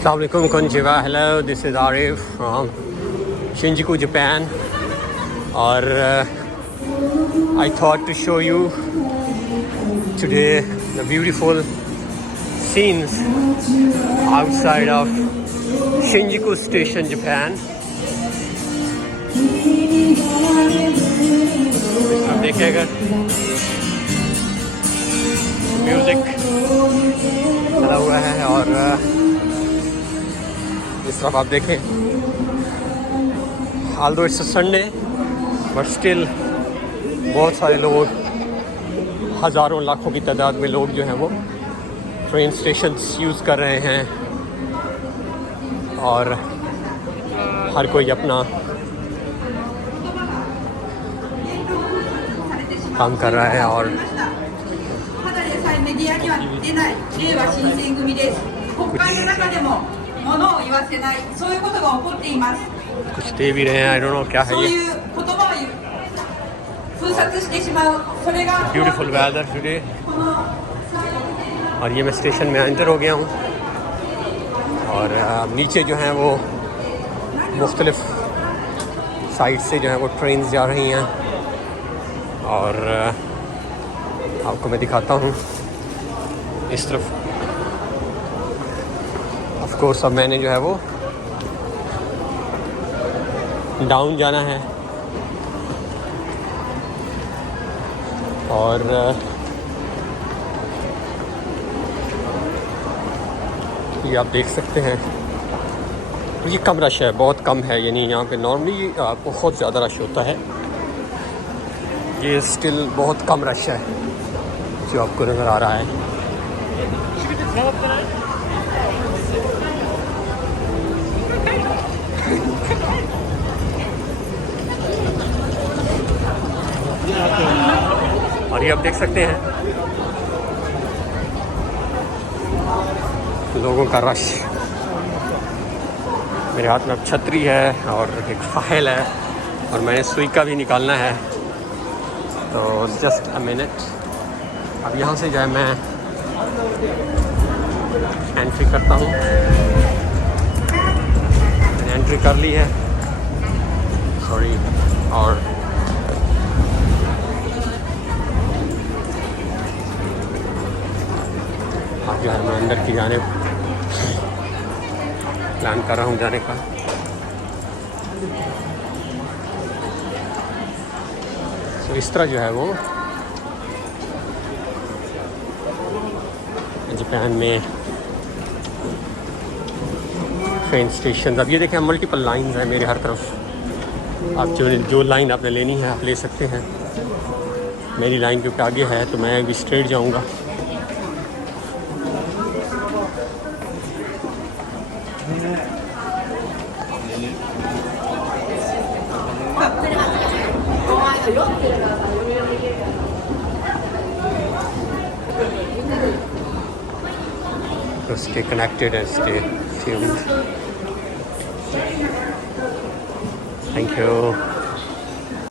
Assalamualaikum, konnichiwa, hello, this is Arif from Shinjuku, Japan. और I thought to show you today the beautiful scenes outside of Shinjuku Station, Japan. देखिए अगर music चला हुआ है और इस तरफ आप देखें, although it's a Sunday but still बहुत सारे लोग, हज़ारों लाखों की तादाद में लोग जो हैं वो ट्रेन स्टेशंस यूज़ कर रहे हैं और हर कोई अपना काम कर रहा है और कुछ दे भी रहे हैं। आई डोंट नो क्या है ये। Beautiful weather today. और ये मैं स्टेशन में एंटर हो गया हूँ और नीचे जो हैं वो मुख्तलिफ साइड से जो है वो ट्रेन जा रही हैं और आपको मैं दिखाता हूँ इस तरफ। ऑफ कोर्स अब मैंने जो है वो डाउन जाना है और ये आप देख सकते हैं ये कम रश है, बहुत कम है, यानी यहाँ पे नॉर्मली बहुत ज़्यादा रश होता है, ये स्टिल बहुत कम रश है जो आपको नज़र आ रहा है। और ये आप देख सकते हैं लोगों का रश। मेरे हाथ में अब छतरी है और एक फाइल है और मैंने सुई का भी निकालना है, तो जस्ट अ मिनट। अब यहाँ से जाए मैं एंट्री करता हूँ। मैंने एंट्री कर ली है, सॉरी। और अब जो है मैं अंदर की जाने प्लान कर रहा हूँ जाने का। तो इस तरह जो है वो जापान में ट्रेन स्टेशन। अब ये देखें मल्टीपल लाइंस हैं मेरे हर तरफ। आप जो लाइन आपने लेनी है आप ले सकते हैं। मेरी लाइन क्योंकि आगे है तो मैं भी स्ट्रेट जाऊंगा। So stay connected and stay tuned. Thank you.